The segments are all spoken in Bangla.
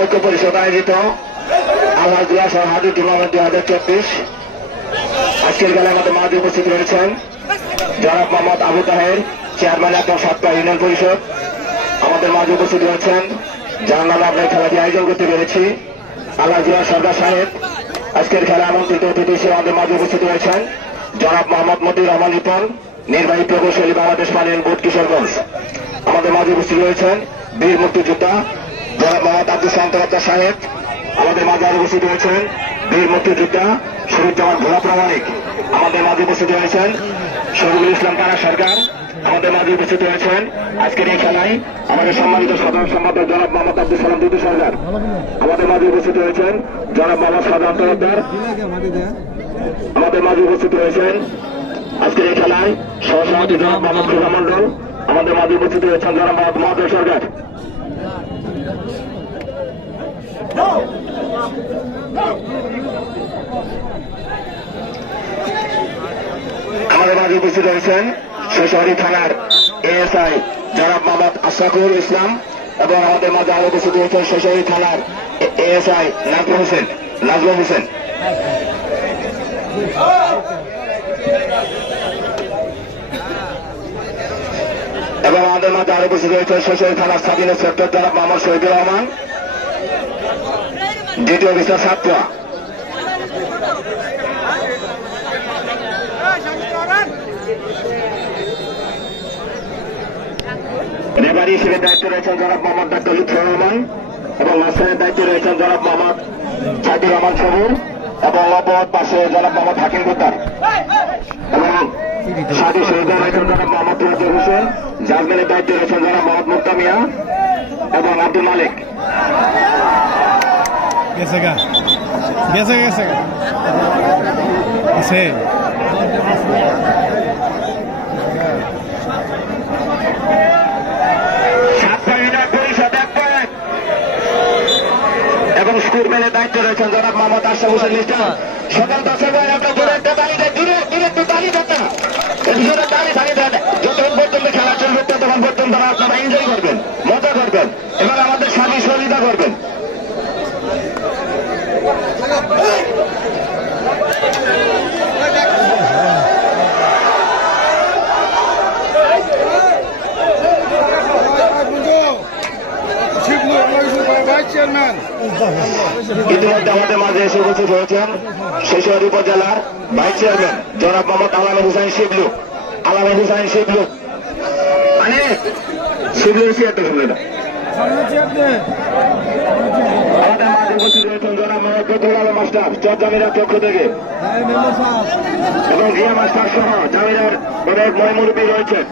ঐক্য পরিষদ আয়োজিত আলহাজুল্লাহ সরহাদি টুর্নামেন্ট 2024 আজকের খেলায় আমাদের মাঝে উপস্থিত রয়েছেন জনাব মোহাম্মদ আবু তাহের, চেয়ারম্যান একদম সাতটা ইউনিয়ন পরিষদ। আমাদের মাঝে উপস্থিত রয়েছেন যার নামে আমরা খেলাটি আয়োজন করতে পেরেছি আলহাজুল্লাহ সরদার সাহেব। আজকের খেলা আমন্ত্রিত অতিথি হিসেবে আমাদের মাঝে উপস্থিত রয়েছেন জনাব মোহাম্মদ মতিউর রহমান রিপন, নির্বাহী প্রকৌশলী বাংলাদেশ পানির বোর্ড কিশোরগঞ্জ। আমাদের মাঝে উপস্থিত রয়েছেন বীর মুক্তিযোদ্ধা জনাব মোহাম্মদ আব্দুল সান্তরাত্তা সাহেব। আমাদের মাঝে আরো উপস্থিত রয়েছেন বীর মুক্তিযোদ্ধা শরীফজামান ভোলা প্রামাণিক। আমাদের মাঝে উপস্থিত রয়েছেন শরীফুল ইসলাম পাড়া সরকার। আমাদের মাঝে উপস্থিত রয়েছেন আজকের এই খেলায় আমাদের সম্মানিত সাধারণ সম্পাদক জনাব মোহাম্মদ আব্দুল সালাম দুদু সরকার। আমাদের মাঝে উপস্থিত রয়েছেন জনাব মোহাম্মদ সাধারণ তরফদার। আমাদের মাঝে উপস্থিত রয়েছেন আজকের এই খেলায় সহসভাপতি জনাব মোহাম্মদ খোকা মন্ডল। আমাদের মাঝে উপস্থিত রয়েছেন জনাব মোহাম্মদ মহাদেব সরকার। আমাদের মাঝে উপস্থিত রয়েছেন শেষহরি থানার এএসআই জনাব মোহাম্মদ আশরাফুল ইসলাম এবং আমাদের মাঝে আরো উপস্থিত রয়েছেন শেষহরি থানার এএসআই নাজমুল হোসেন। এবং আমাদের মাঝে আরো উপস্থিত রয়েছেন শেষহরি থানার সাব ইন্সপেক্টর জনাব মোহাম্মদ শহীদুর রহমান, দ্বিতীয় অফিসার সাতপুরা। রেফারি হিসেবে দায়িত্ব রয়েছেন জনাব মোহাম্মদ ডাক্তার লুৎফর রহমান এবং মাস্টারের দায়িত্বে রয়েছেন জনাব মোহাম্মদ সাইদুর রহমান সবুর এবং অপর পাশে জনাব মোহাম্মদ হাকিম গুদ্দার এবং সাথী সহিদা রয়েছেন জনাব মোহাম্মদ রাজিব হোসেন। জাজমেনের দায়িত্বে রয়েছেন জনাব মোহাম্মদ মুক্তা মিয়া এবং আব্দুল মালিক। এবং স্কুলম্যানের দায়িত্ব রয়েছেন জনাব মোহাম্মদ আশরাফ হোসেন ইসলাম। সকাল 10 ভাই একটা দূরে একটা তালি দেয়, দূরে একটু তালি দেন না, জোরে তালি দেন। যতক্ষণ পর্যন্ত খেলা চলবে ততক্ষণ পর্যন্ত আপনারা এনজয় করবেন, মজা করবেন এবং আমাদের স্বামী সহযোগিতা করবেন। ইতিমধ্যে আমাদের মাঝে এসে উপস্থিত হয়েছেন শেষহরি উপজেলার ভাইস চেয়ারম্যান জনাব মোহাম্মদ আলামিন হুসাইন শিবলু। আলামিন হুসাইন শিবলু মানে শিবলুর চেয়ারটা শুনলে না। আমাদের মাঝে উপস্থিত রয়েছেন জনাব মোহাম্মদ বদরুল আলম মাস্টার চরজামিরার পক্ষ থেকে এবং রিয়া মাস্টার সহ জামিরার অনেক ময়মুরব্বী রয়েছেন।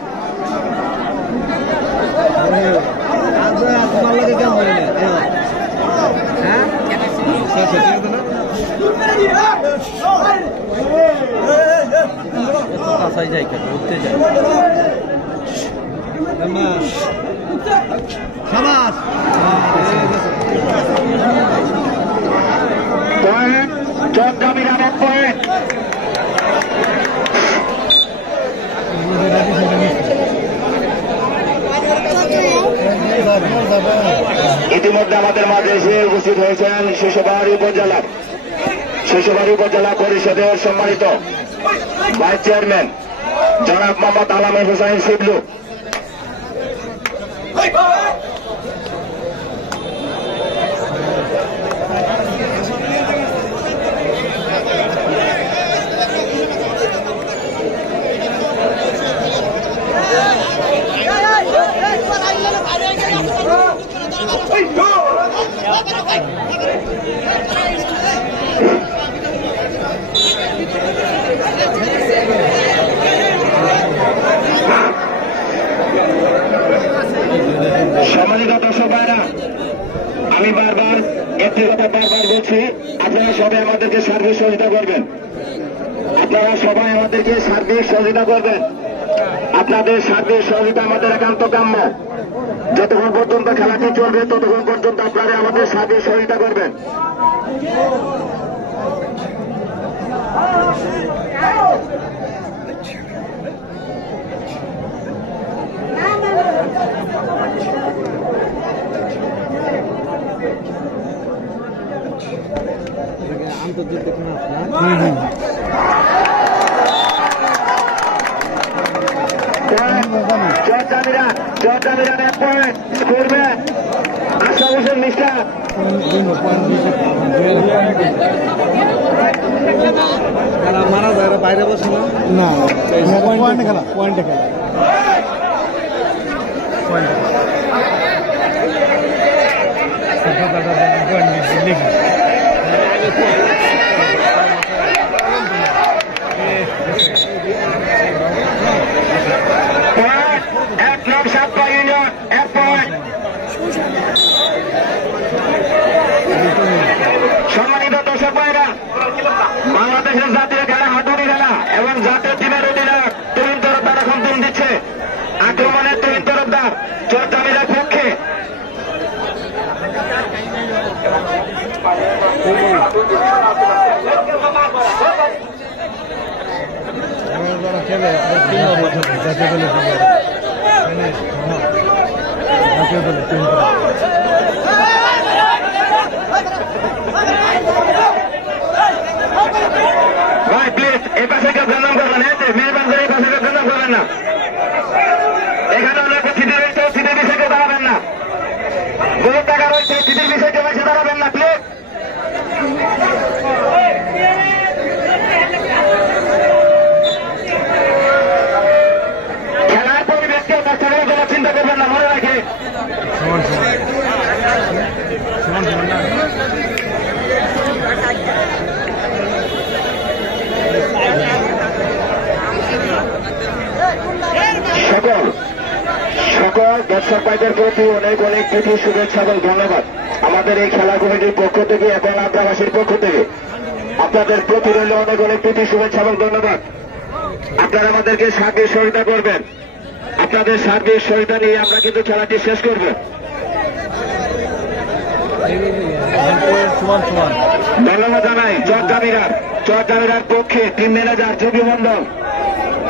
চট্টগ্রামের পয়েন্ট ইতিমধ্যে আমাদের মাঝে এসে উপস্থিত হয়েছেন শেষবাড়ি উপজেলা পরিষদের সম্মানিত ভাইস চেয়ারম্যান জনাব মোহাম্মদ আলামিন হুসাইন শিবলু। সম্মানিত দর্শক ভাইরা, আমি একটি কথা বারবার বলছি, আপনারা সবাই আমাদেরকে সার্বিক সহযোগিতা করবেন। আপনাদের সার্বিক সহযোগিতা আমাদের একান্ত কাম্য। যতক্ষণ পর্যন্ত খেলাটি চলবে ততক্ষণ পর্যন্ত আপনারা আমাদের সার্বিক সহযোগিতা করবেন। আন্তর্জাতিক ম্যাচ না চরজামিরা এক পয়েন্ট করবে আশরাফ হোসেন মিস্টার মারা যায় বাইরে বসে না পয়েন্টে খেলা সম্মানিত দর্শক ভাইরা, বাংলাদেশের জাতীয় খেলা হাতুড়ি খেলা এবং জাতীয় টিমের অধিনায়ক তরুণ তরফদার এখন টিম দিচ্ছে। আক্রমণের তরুণ তরফদার চরজামিরার পক্ষে। ভাই প্লিজ এই পাশে কেউ গন্ডাম করবেন, মেহরবান করে এই পাশে কেউ গন্ডাম করবেন না। এখানে অনেক সিটি রয়েছে, সিটির বিষয়ে কেউ দাঁড়াবেন না। বহু টাকা রয়েছে, সিটির বিষয়ে কেউ এসে দাঁড়াবেন না প্লিজ। খেলার পরিবেশকে বাচ্চাদের জন্য চিন্তা করবেন না, মনে রাখে সকল দর্শক ভাইদের প্রতি অনেক অনেক প্রীতি শুভেচ্ছা এবং ধন্যবাদ। আমাদের এই খেলা কমিটির পক্ষ থেকে এবং আদ্রাবাসীর পক্ষ থেকে আপনাদের প্রতি রইল অনেক অনেক প্রীতি শুভেচ্ছা এবং ধন্যবাদ। আপনারা আমাদেরকে সার্বিক সহযোগিতা করবেন। আপনাদের সার্বিক সহযোগিতা নিয়ে আমরা কিন্তু খেলাটি শেষ করব। ধন্যবাদ জানাই চরজামিরার পক্ষে টিম ম্যানেজার যোগী মন্ডল,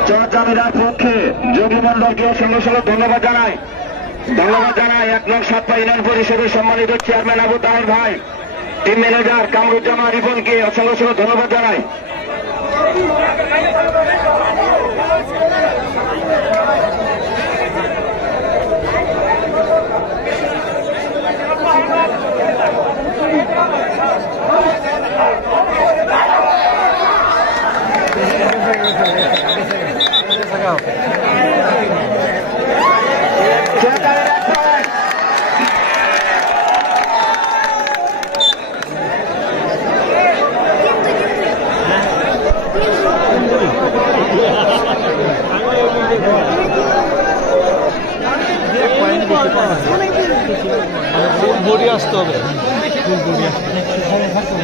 চরজামিরার পক্ষে যোগী মন্ডলকে সঙ্গে সঙ্গে ধন্যবাদ জানাই। 1 নং 7 ইউনিয়ন পরিষদের সম্মানিত চেয়ারম্যান আবু তাহের ভাই, টিম ম্যানেজার কামরুজ্জামান রিপনকে অসংখ্য ধন্যবাদ জানাই। বডি আসতে হবে,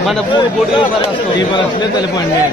মানে পুরো বডি এবারে আসতে হবে, এবার আসলে তাহলে পয়েন্ট নিয়ে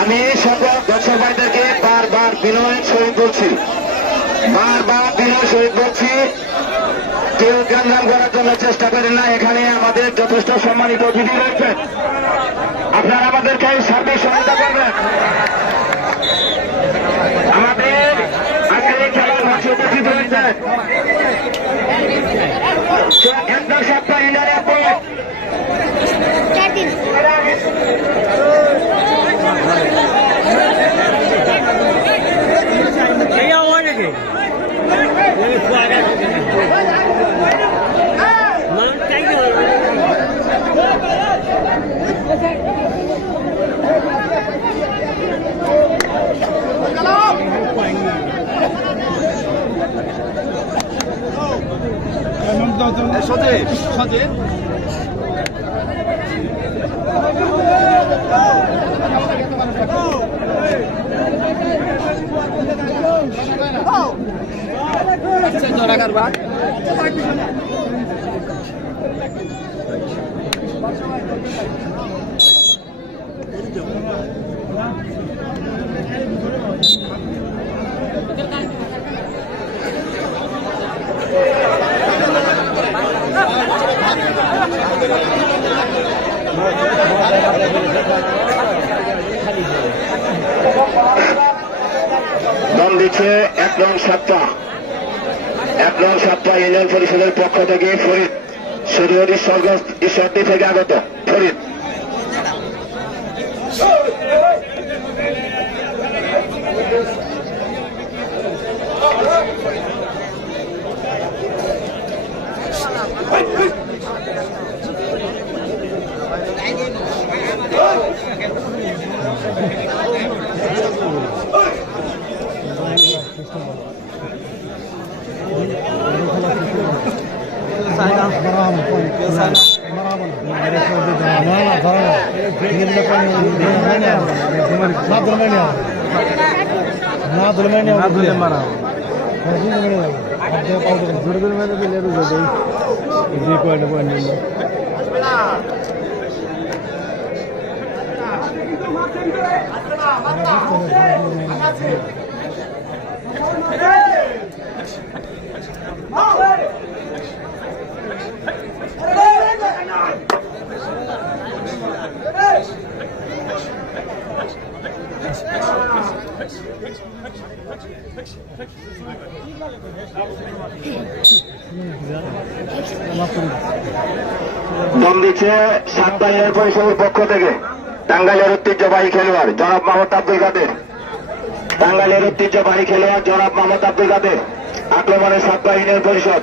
আমি সংখ্যক দর্শক ভাইদেরকে বারবার বিনয়ের সহিত বলছি, বারবার বিনয়ের সহিত বলছি, কেউ গ্যাঞ্জাম করার জন্য চেষ্টা করেন না। এখানে আমাদের যথেষ্ট সম্মানিত অতিথি রয়েছেন, আপনারা আমাদেরকে সার্বিক সহায়তা করবেন। আমাদের আজকে এই খেলার মঞ্চে উপস্থিত হয়েছেন একদম সপ্তাহ ইন্ডিয়ার সজীব দম দিচ্ছে 1 নং 7টা ইউনিয়ন পরিষদের পক্ষ থেকে ফরিদ শরীয়ত ঈশ্বরদী থেকে আগত ফরিদ। দম দিচ্ছে 7টা ইউনিয়ন পরিষদের পক্ষ থেকে টাঙ্গাইলের ঐতিহ্যবাহী খেলোয়াড় জনাব মোহাম্মদ আব্দুল কাদের। টাঙ্গাইলের ঐতিহ্যবাহী খেলোয়াড় জনাব মোহাম্মদ আব্দুল কাদের আক্রমণের 7টা ইউনিয়ন পরিষদ।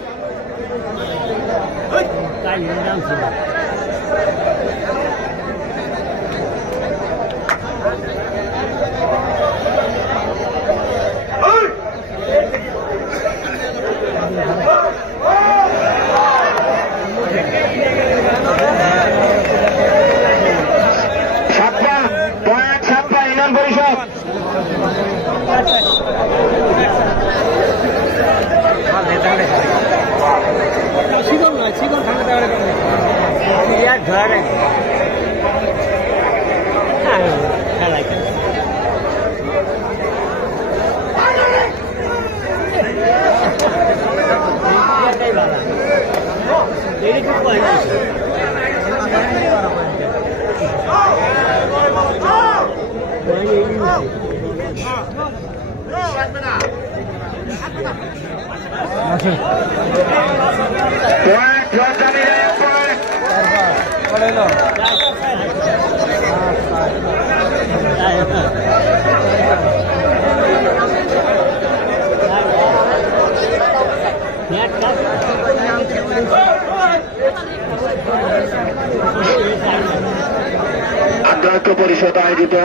আন্তর্জাতিক পরিষদ আয়োজিত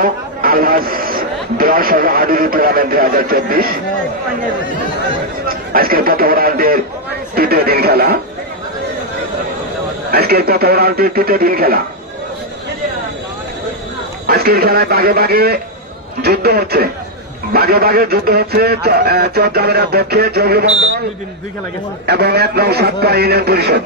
আলহাজ হাডুরি টুর্নামেন্ট 2024 আজকের প্রথম রাউন্ডের তৃতীয় দিন খেলা। আজকের খেলায় বাগে বাগে যুদ্ধ হচ্ছে, চট্টগ্রামের পক্ষে জঙ্গি মন্ডল এবং 1 নং 7টা ইউনিয়ন পরিষদ।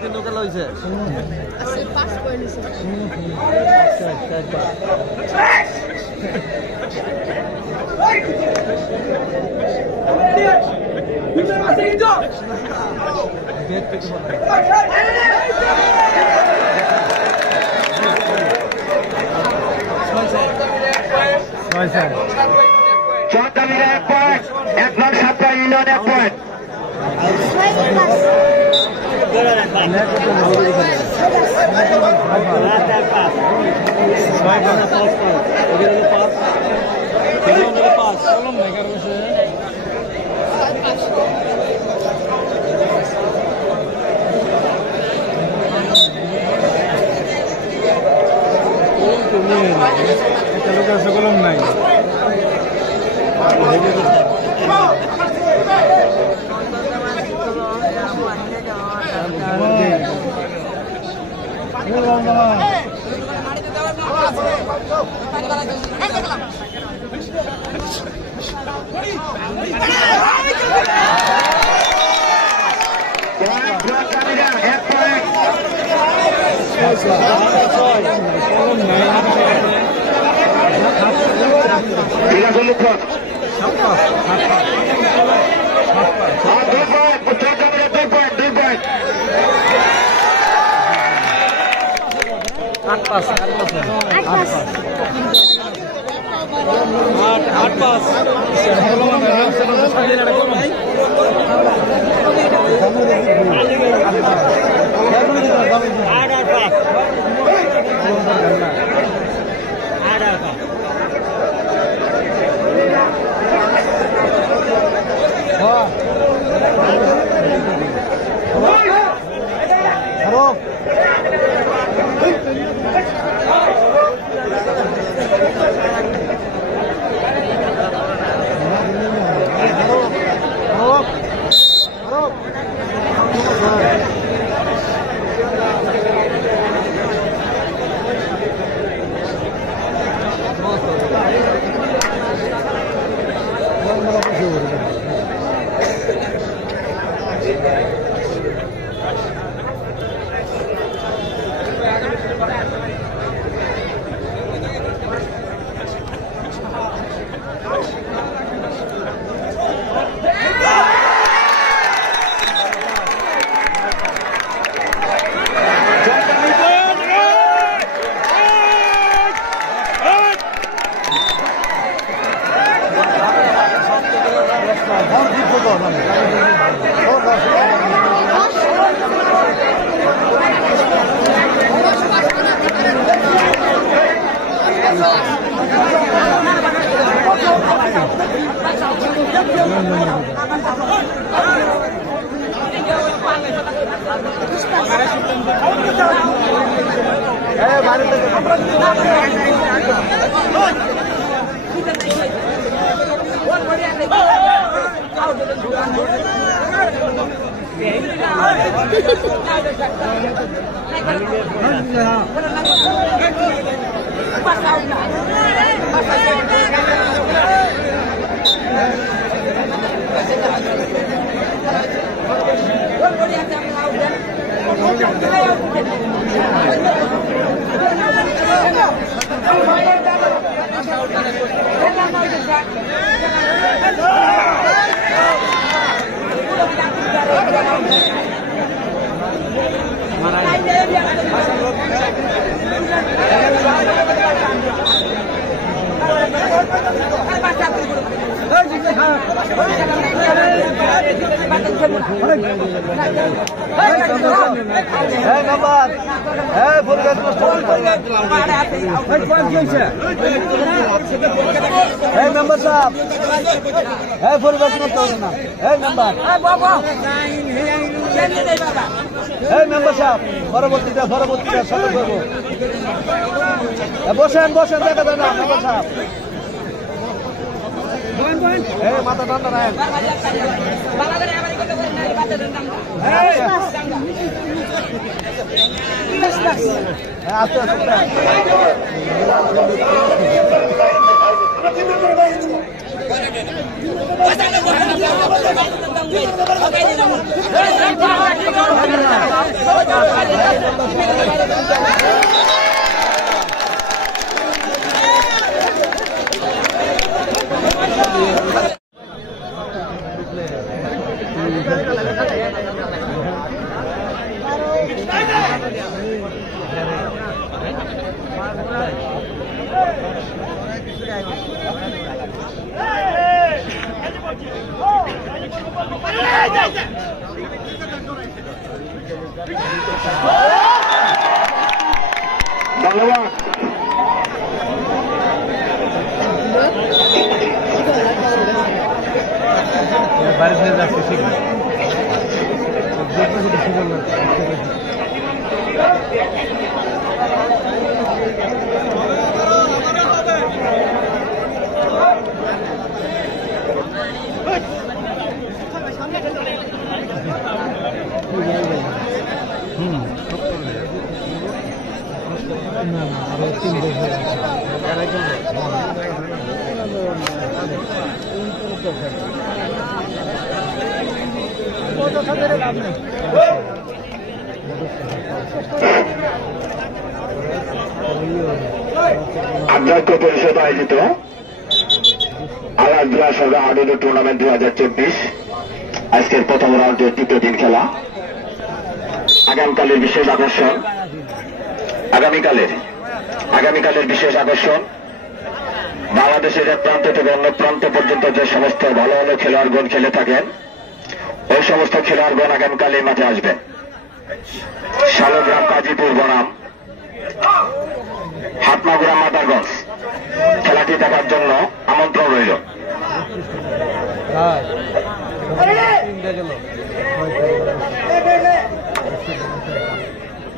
চন্দ্রমিরা 1 পয়েন্ট, 1 নং সাতটা ইউনিয়ন 1 পয়েন্ট। কলম নাই বসেন বসেন দেখা দেন না মেম্বার সাহেব মাথা ঠান্ডা রাখেন আস্তে আস্তে বাড়ি ফিরে যাচ্ছি ঠিক না আন্তর্জাতিক পরিষদ আয়োজিত আলাদুল্লাহ সরকার হাডুডু টুর্নামেন্ট 2024 আজকের প্রথম রাউন্ডের তৃতীয় দিন খেলা। আগামীকালের বিশেষ আকর্ষণ আগামীকালের বিশেষ আকর্ষণ বাংলাদেশের এক প্রান্ত থেকে অন্য প্রান্ত পর্যন্ত যে সমস্ত ভালো ভালো খেলোয়াড়গণ খেলে থাকেন ওই সমস্ত খেলোয়াড়গণ আগামীকাল এই মাঠে আসবেন। শালগ্রাম, কাজীপুর, বনাম, হাটমাগুড়া, মাদারগঞ্জ খেলাটি দেখার জন্য আমন্ত্রণ রইল।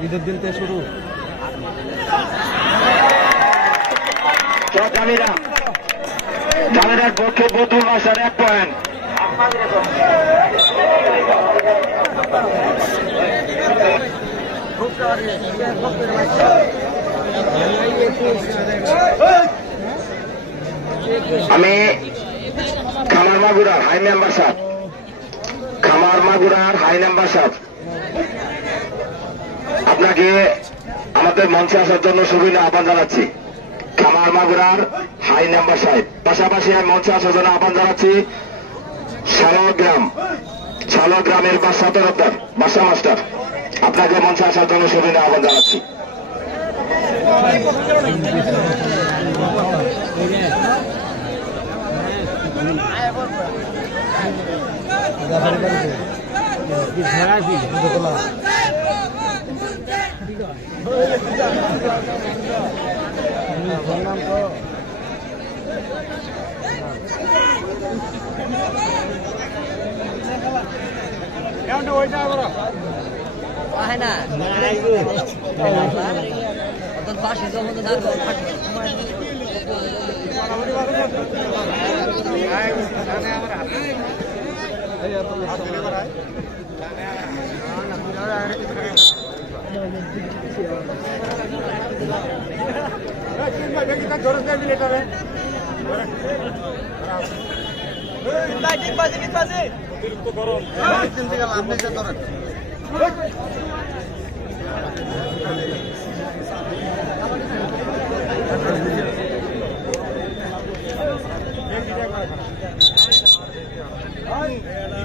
ঈদের দিন থেকে শুরু জামিরার পক্ষে বতুল মাস্টার 1 পয়েন্ট। আমি খামারমাগুড়ার হাই মেম্বার সাহেব আপনাকে আমাদের মঞ্চে আসার জন্য সুবিধা আহ্বান জানাচ্ছি। খামারমাগুড়ার হাই মেম্বার সাহেব, পাশাপাশি আমি মঞ্চে আসার জন্য আহ্বান জানাচ্ছি শালগ্রামের বাদশা তরফদার, বাদশা মাস্টার, আপনাকে মঞ্চে আসার জন্য সুবিধা আহ্বান জানাচ্ছি।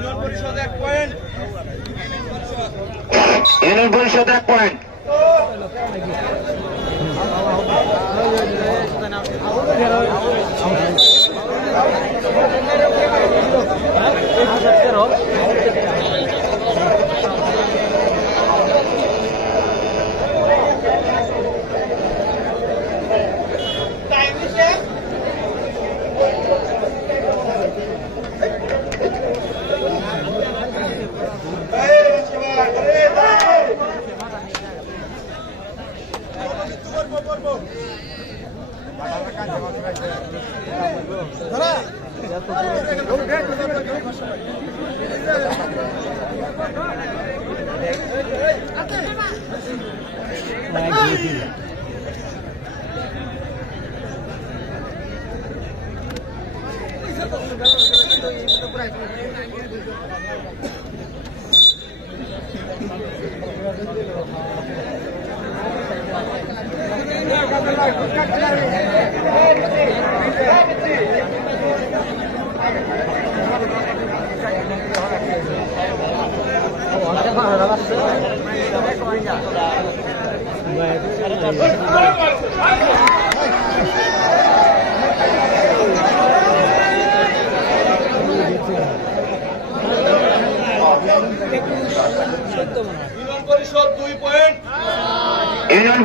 ইউনিয়ন পরিষদ 1 পয়েন্ট। ইউনিয়ন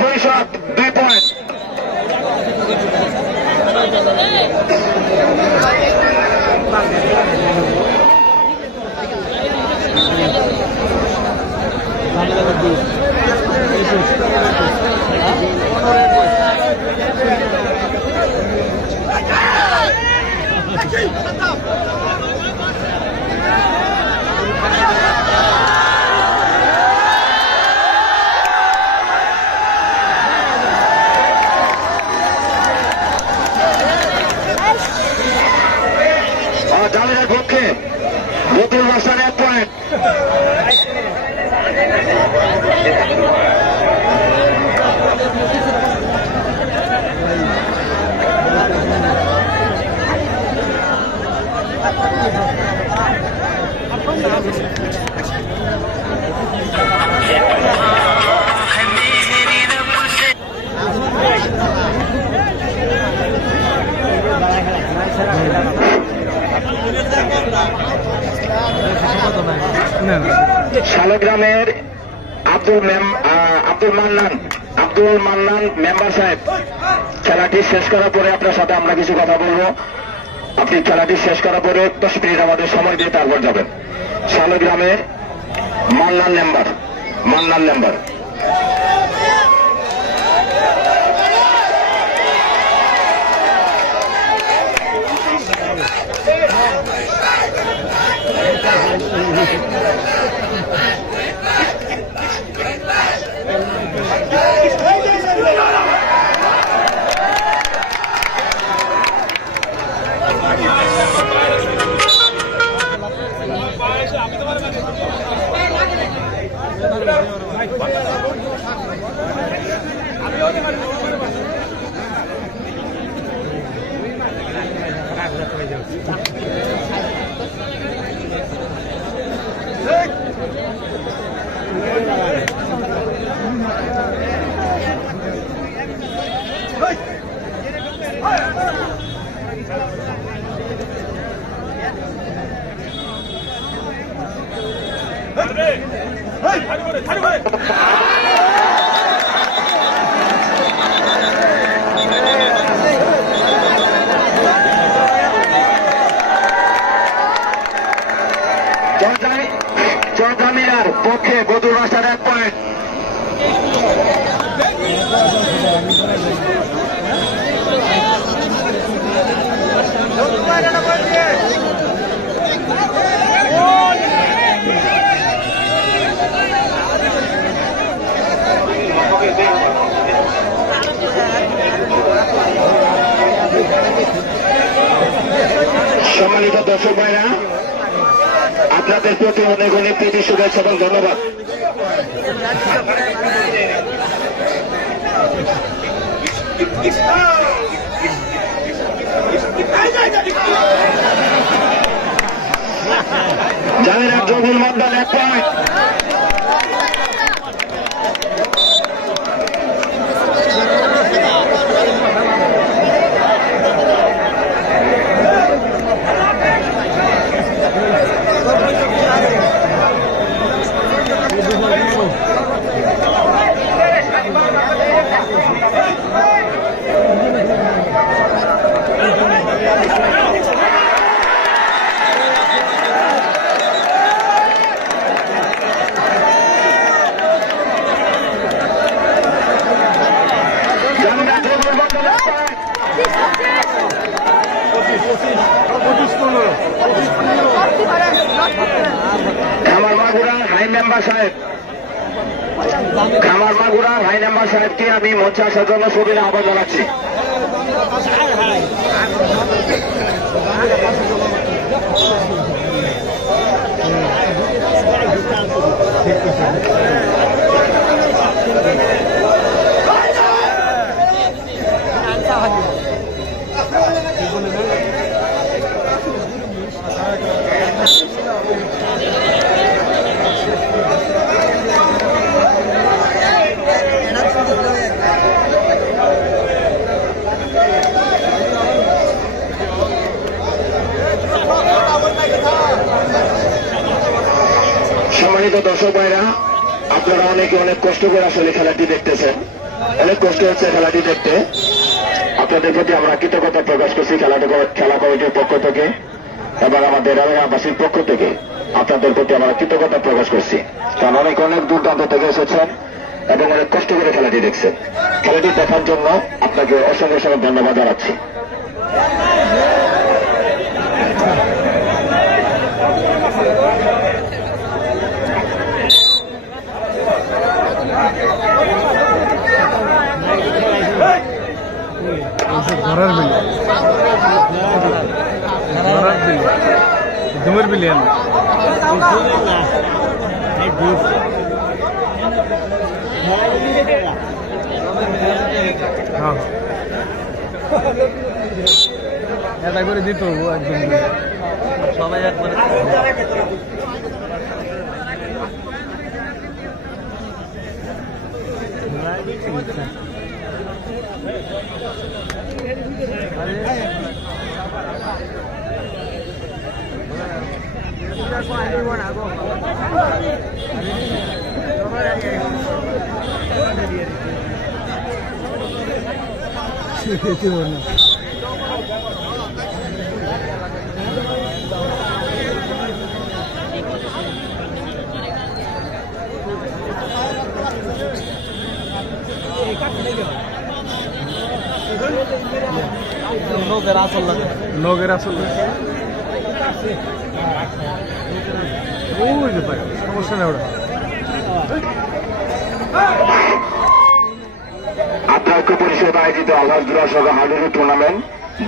পরিষদ 2 পয়েন্ট। জামিনের পক্ষে বদুল হাসান 1 পয়েন্ট। শালগ্রামের আব্দুল মান্নান মেম্বার সাহেব, খেলাটি শেষ করার পরে আপনার সাথে আমরা কিছু কথা বলবো। আপনি খেলাটি শেষ করার পরে 10 মিনিট আমাদের সময় দিয়ে তারপর যাবেন। শালগ্রামের মান্নান মেম্বার চৌধুরীর পক্ষে বদুল হাসান 1 পয়েন্ট। সম্মানিত দর্শক ভাইরা, আপনাদের প্রতি অনেক অনেক প্রীতি, শুভেচ্ছা এবং ধন্যবাদ। জামিরা জহুল মন্ডল 1 পয়েন্ট। খামার মাগুরার হাই মেম্বার সাহেবকে আমি মঞ্চে আসার জন্য সবিনে আহ্বান জানাচ্ছি। সম্মানিত দর্শক ভাইরা, আপনারা অনেকে অনেক কষ্ট করে আসলে খেলাটি দেখতেছেন, অনেক কষ্ট হচ্ছে খেলাটি দেখতে। আপনাদের প্রতি আমরা কৃতজ্ঞতা প্রকাশ করছি খেলা কমিটির পক্ষ থেকে এবং আমাদের এলাকাবাসীর পক্ষ থেকে আপনাদের প্রতি আমরা কৃতজ্ঞতা প্রকাশ করছি, কারণ অনেক অনেক দূরদূরান্ত থেকে এসেছেন এবং অনেক কষ্ট করে খেলাটি দেখছেন। খেলাটি দেখার জন্য আপনাকে অসংখ্য ধন্যবাদ জানাচ্ছি। ডুমের বিলিয়ন এটা করে দিত একদম সবাই একবারে নগের আসল সমস্যা নেই ওটা আপনার পরিষদ আয়োজিত আওয়াজ জোড়া হাডুডু টুর্নামেন্ট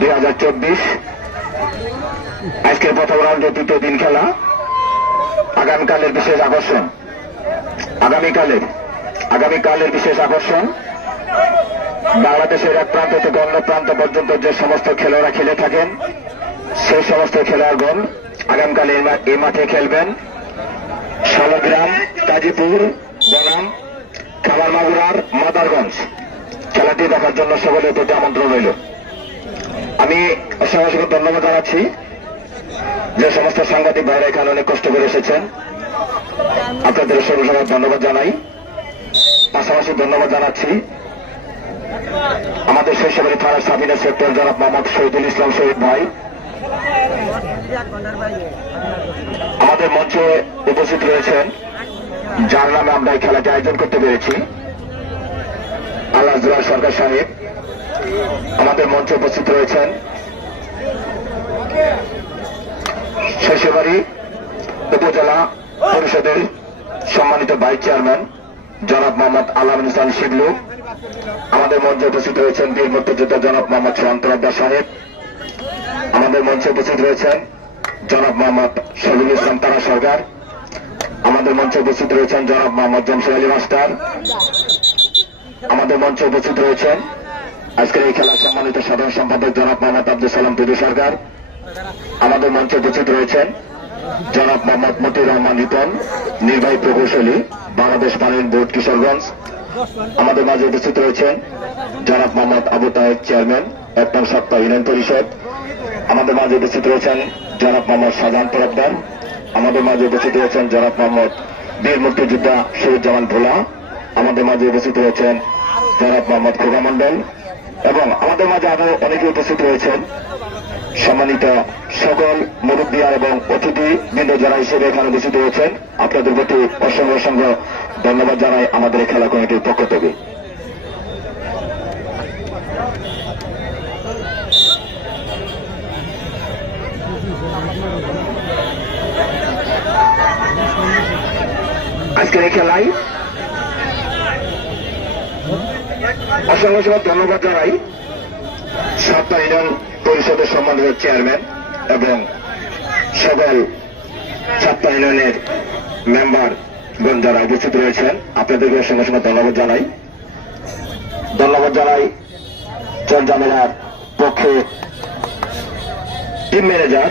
2024 আজকের প্রথম রাউন্ডের তৃতীয় দিন খেলা। আগামীকালের বিশেষ আকর্ষণ আগামীকালের বিশেষ আকর্ষণ বাংলাদেশের এক প্রান্ত থেকে অন্য প্রান্ত পর্যন্ত যে সমস্ত খেলোয়াড়রা খেলে থাকেন সেই সমস্ত খেলোয়াড়গণ আগামীকাল এই মাঠে খেলবেন। শালগ্রাম, কাজীপুর, বনাম, খামার মাগুরার মাদারগঞ্জ। খেলাটি দেখার জন্য সকলের প্রতি আমন্ত্রণ রইল। আমি অসংখ্য ধন্যবাদ জানাচ্ছি যে সমস্ত সাংবাদিক ভাইরা এখানে অনেক কষ্ট করে এসেছেন, আপনাদের সর্বসময় ধন্যবাদ জানাই। পাশাপাশি ধন্যবাদ জানাচ্ছি আমাদের শৈশবের থানার সাবিনা সেক্টর জনাব মোহাম্মদ শহীদুল ইসলাম শহীদ ভাই। আমাদের মঞ্চে উপস্থিত রয়েছেন যার নামে আমরা এই খেলাটি আয়োজন করতে পেরেছি, আল্লাহ সরকার সাহেব। আমাদের মঞ্চে উপস্থিত রয়েছেন শৈশবাড়ি উপজেলা পরিষদের সম্মানিত ভাইস চেয়ারম্যান জনাব মোহাম্মদ আলামিন হোসেন শিবলু। আমাদের মঞ্চে উপস্থিত রয়েছেন বীর মুক্তিযোদ্ধা জনাব মোহাম্মদ সোহান্তর আব্বাস সাহেব। আমাদের মঞ্চে উপস্থিত রয়েছেন জনাব মোহাম্মদ শহীদুল ইসলাম তারা সরকার। আমাদের মঞ্চে উপস্থিত রয়েছেন জনাব মোহাম্মদ জমশেদ আলী মাস্টার। আমাদের মঞ্চে উপস্থিত রয়েছেন আজকের এই খেলার সম্মানিত সাধারণ সম্পাদক জনাব মোহাম্মদ আব্দুল সালাম টুডু সরকার। আমাদের মঞ্চে উপস্থিত রয়েছেন জনাব মোহাম্মদ মতিউর রহমান রিপন, নির্বাহী প্রকৌশলী, বাংলাদেশ পানির বোর্ড, কিশোরগঞ্জ। আমাদের মাঝে উপস্থিত রয়েছেন জনাব মোহাম্মদ আবু তাহের, চেয়ারম্যান ১ নং সপ্তাহ ইউনিয়ন পরিষদ। আমাদের মাঝে উপস্থিত রয়েছেন জনাব মোহাম্মদ শাহজাহান তরফদার। আমাদের মাঝে উপস্থিত রয়েছেন জনাব মোহাম্মদ বীর মুক্তিযোদ্ধা শহীদ জামান ভোলা। আমাদের মাঝে উপস্থিত রয়েছেন জনাব মোহাম্মদ খোকা মন্ডল এবং আমাদের মাঝে আরো অনেকে উপস্থিত রয়েছেন। সম্মানিত সকল মুরব্বিয়ান এবং অতিথিবৃন্দ যারা হিসেবে এখানে উপস্থিত রয়েছেন, আপনাদের প্রতি অসংখ্য ধন্যবাদ জানাই আমাদের এই খেলা কমিটির পক্ষ থেকে। আজকের এই খেলায় অসংখ্য ধন্যবাদ জানাই সপ্তাহ ইউনিয়ন পরিষদের সম্মানিত চেয়ারম্যান এবং সকল সপ্তাহ ইউনিয়নের মেম্বারগণ যারা উপস্থিত রয়েছেন, আপনাদেরকে অসংখ্য ধন্যবাদ জানাই। চরজামেলার পক্ষে টিম ম্যানেজার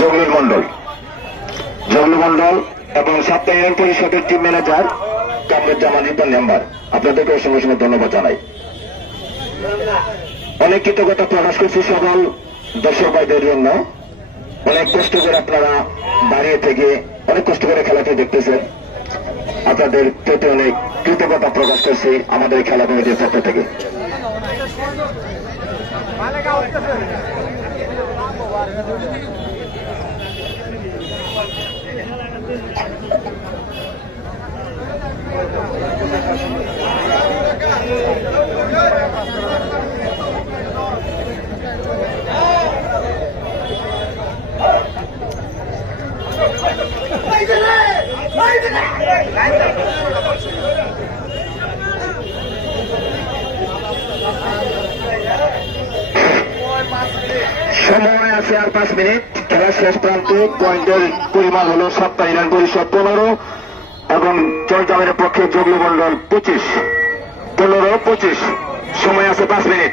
জগলুল মন্ডল এবং সপ্তাহ ইউনিয়ন পরিষদের team manager Kamruzzaman Ripon member, আপনাদেরকে অসংখ্য ধন্যবাদ জানাই। অনেক কৃতজ্ঞতা প্রকাশ করছি সকল দর্শক ভাইদের জন্য। অনেক কষ্ট করে আপনারা দাঁড়িয়ে থেকে অনেক কষ্ট করে খেলাটি দেখতেছেন, আপনাদের প্রতি অনেক কৃতজ্ঞতা প্রকাশ করছি আমাদের খেলা কমিটির পক্ষ থেকে। সময় আছে আর 5 মিনিট। খেলার শেষ প্রান্তে পয়েন্টের পরিমাণ হল 7 ইউনিয়ন পরিষদ 15 এবং চরজামের পক্ষে জগলু মন্ডল 25 15-25 সময় আছে 5 মিনিট।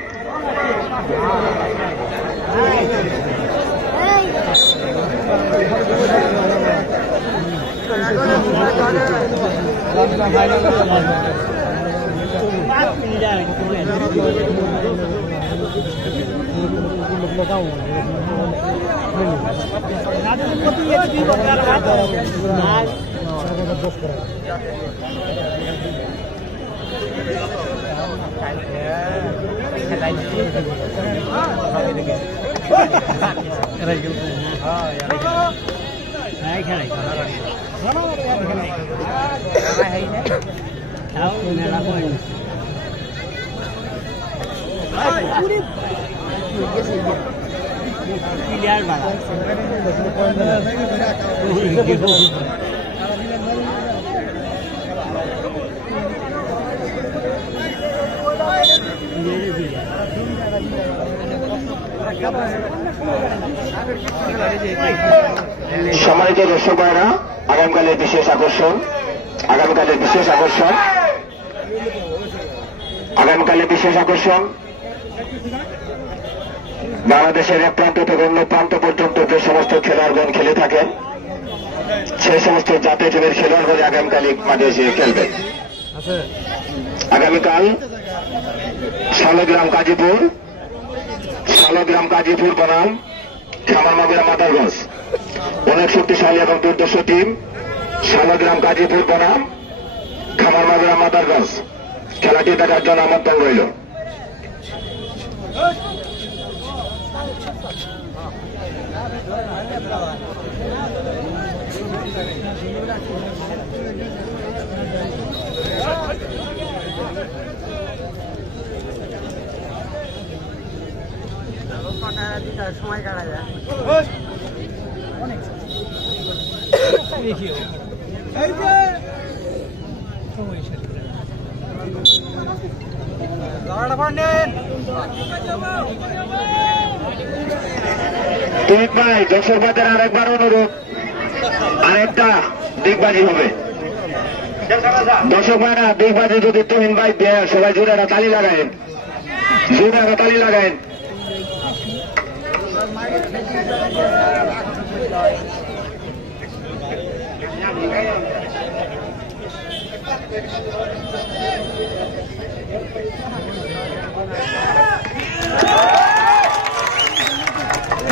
সম্মানিত দর্শক ভাইরা, আগামীকালের বিশেষ আকর্ষণ বাংলাদেশের এক প্রান্ত থেকে অন্য প্রান্ত পর্যন্ত যে সমস্ত খেলোয়াড়গণ খেলে থাকেন সেই সমস্ত জাতীয় টিমের খেলোয়াড়গণ আগামীকাল মাঠে এসে খেলবে। আগামীকাল শালগ্রাম কাজীপুর বনাম খামারমাগুরা মাদারগঞ্জ অনেক শক্তিশালী এবং দুর্দর্শ টিম। শালগ্রাম কাজীপুর বনাম খামারমাগুরা মাদারগঞ্জ খেলাটি দেখার জন্য আমন্ত্রণ রইল। সময় কাটা যায় ভাই দর্শক ভাইদের আরেকবার অনুরোধ, আরেকটা দিগবাজি হবে। দর্শক ভাইরা দিগবাজি যদি তুহিন ভাই দেয় সবাই জোরে একটা তালি লাগায়েন,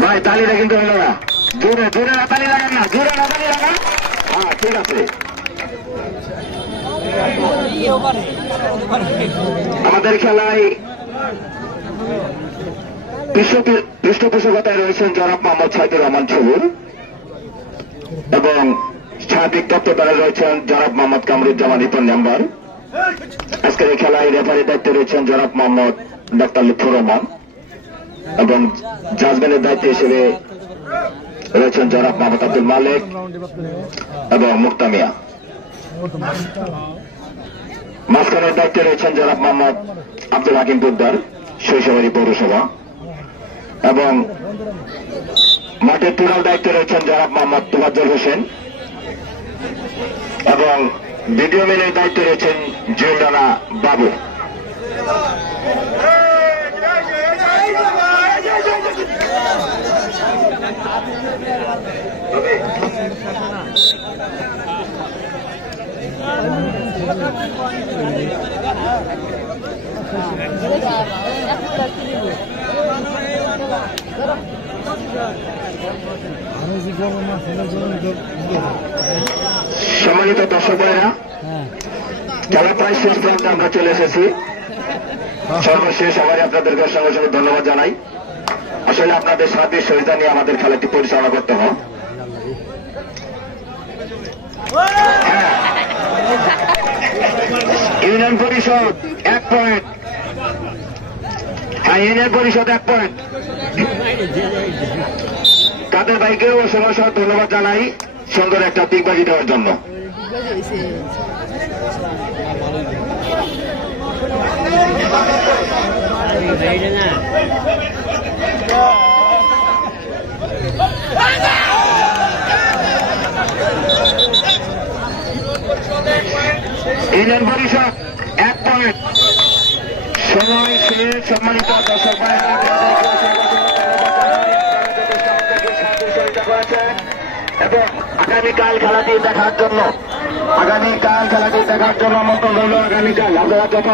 ভাই তালিটা কিন্তু হলো না, জোরে তালি লাগান না, হ্যাঁ ঠিক আছে। আমাদের খেলায় পৃষ্ঠপোষকতায় রয়েছেন জনাব মোহাম্মদ সাইদুর রহমান ছবুর এবং সার্বিক তত্ত্বাবধানে রয়েছেন জনাব মোহাম্মদ কামরুজ্জামান রিপন নাম্বার। আজকের এই খেলায় রেফারির দায়িত্বে রয়েছেন জনাব মোহাম্মদ ডাক্তার লুৎফুর রহমান এবং জাজমেন্টের দায়িত্বে হিসেবে রয়েছেন জনাব মোহাম্মদ আব্দুল মালিক এবং মুক্তা মিয়া। মাঝখানের দায়িত্বে রয়েছেন জনাব মোহাম্মদ আব্দুল হাকিম পোদ্দার, শৈশবাড়ি পৌরসভা, এবং মাঠের টোটাল দায়িত্বে রয়েছেন জনাব মোহাম্মদ তোফাজ্জল হোসেন এবং ভিডিও ম্যানের দায়িত্বে রয়েছেন জুয়েল রানা বাবু। সম্মানিত দর্শক ভাইরা, খেলা প্রায় শেষ পর্যন্ত আমরা চলে এসেছি। সর্বশেষ সবাই আপনাদেরকে সঙ্গে সঙ্গে ধন্যবাদ জানাই। আসলে আপনাদের সার্বিক সহায়তা নিয়ে আমাদের খেলাটি পরিচালনা করতে হয়। ইউনিয়ন পরিষদ 1 পয়েন্ট, ইউনিয়ন পরিষদ 1 পয়েন্ট। কাদের ভাইকেও সবার সঙ্গে ধন্যবাদ জানাই সুন্দর একটা দিগবাজি দেওয়ার জন্য। ইউনিয়ন পরিষদ 1 পয়েন্ট। সময় শেষ। সম্মানিত দর্শক ভাইরা এবং আগামীকাল খেলাটি দেখার জন্য আমন্ত্রণ রইল। আগামীকাল আপনারা যথা